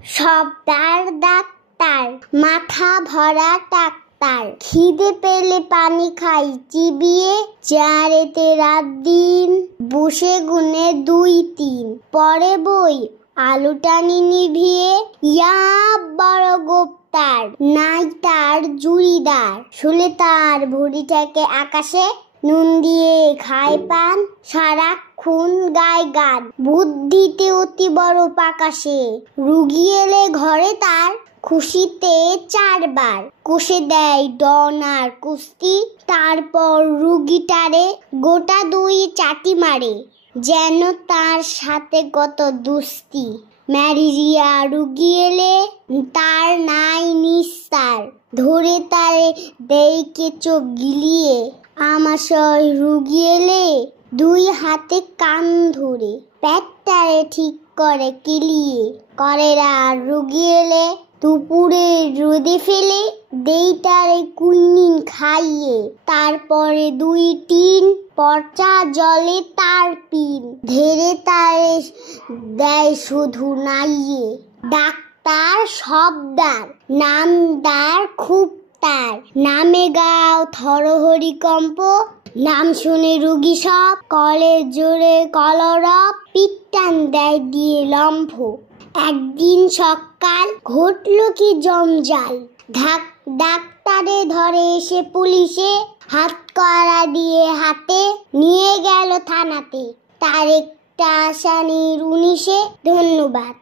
সবদার doctor, মাথা ভরা doctor, খিদে পেলে পানি খাই চিবিয়ে, চেয়ারেতে রাত দিন বসে গুনে 2-3, পরে বই আলো টানি নিভিয়ে, ইয়া বড় গোপ্তার, নাই তার জুড়িদার, শুলে তার ভুঁড়িটাকে আকাশে, নুন দিয়ে খায় পান, সারাক্ষণ গায় গান, বুদ্ধিতে অতি বড় পাকাশে, রুগী এলে ঘরে তার খুশিতে 4 বার কষে দেয় ডন আর কুস্তি, তারপর রুগীটারে গোটা 2 চাটি মারে, যেন তার সাথে কত দুস্তি। ম্যালেরিয়া রুগী এলে তার নাই নিস্তার, ধরে তারে দেয় কেঁচো গিলিয়ে, আমাশয় রুগী এলে 2 হাতে কান ধরে, পেটটারে ঠিক করে কিলিয়ে, কলেরা রুগী এলে দুপুরে রোদে ফেলে, দেইটারে কুইনিন খাইয়ে, তারপরে 2 পচা জলে তার পিন ধেরে তারে দেয় শুধু নাইয়ে। ডাক্তার সবদার, নামদার খুব তার, নামে গাও থরহরিকম্প, নাম শুনে রুগী সব কলে জোরে কলরব, পিটান দেয় দিয়ে লম্ফ। একদিন সকাল ঘটল কি জঞ্জাল, ডাক্তারে ধরে এসে পুলিশে, হাত করা দিয়ে হাতে নিয়ে গেল থানাতে, তার একটা আসামির 19। ধন্যবাদ।